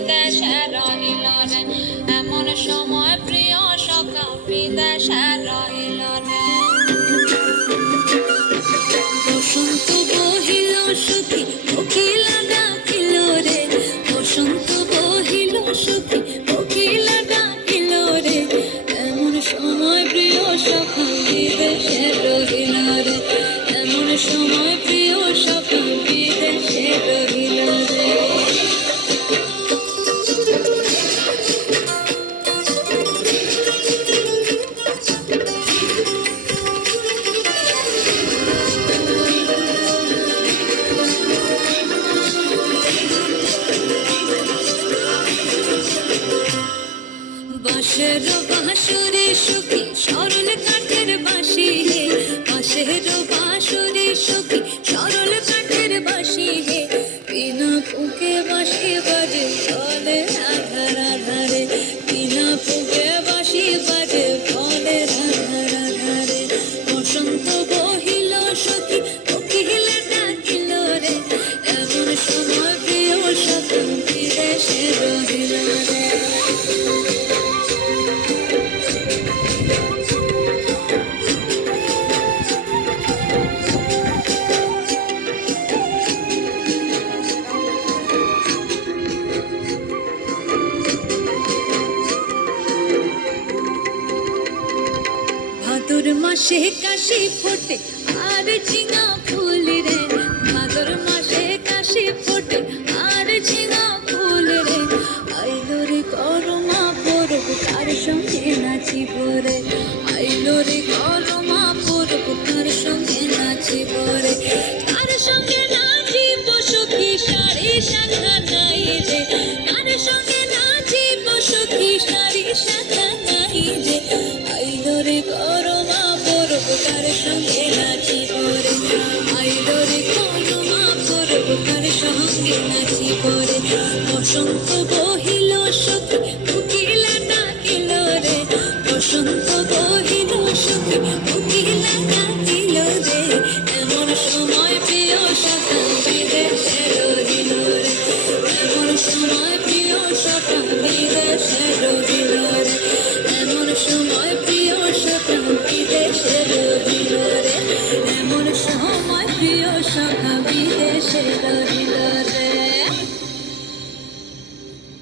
বিদেশে রহিল রে, এমন সময় প্রিয় সখা বিদেশে রহিল রে। বসন্ত বহিল সখী কোকিলা ডাকিল রে, বসন্ত বহিল সখী কোকিলা ডাকিল রে, এমন সময় প্রিয় সখা বিদেশে রহিল রে, এমন সময় প্রিয় সখা বিদেশে রহিল রে। বাঁশের বাঁশরে সখী সরল কাঠের বাঁশি হে, বাঁশের বাঁশরে সখী সরল কাঠের বাঁশি হে, বিনা ফুঁকে বাঁশি বাজে ফলে আধার আধারে, বিনা ফুঁকে বাঁশি বাজে ফলে আধার আধারে। বসন্ত বহিল সখী কোকিলা ডাকিল রে, এমন সময় প্রিয় সখী বিদেশে রহিল রে। ভাদর মাসে কাশি ফোটে আর ঝিঙা ফুল রে, ভাদর মাসে কাশি ফোটে আর ঝিঙা ফুল রে, আইলো রে করমা পরব কার সঙ্গে নাচিব রে, আইলো রে করমা পরব কার সঙ্গে নাচিব রে, কার সঙ্গে নাচিব সখী সারি শাখা নাই রে, কার সঙ্গে নাচিব সখী সারি শাখা নাই রে, আইলো রে করমা পরব কার সঙ্গে নাচিব রে, আইলো রে করমা পরব কার সঙ্গে নাচিব রে। বসন্ত বহিল সখী কোকিলা ডাকিল রে, বসন্ত বহিল সখী কোকিলা ডাকিল রে, এমন সময় প্রিয় সখা বিদেশে রহিল রে, এমন সময় প্রিয় সখা বিদেশে রহিল রে, এমন সময় প্রিয় সখা বিদেশে রহিল রে, এমন সময় প্রিয় সখা বিদেশে রহিল রে।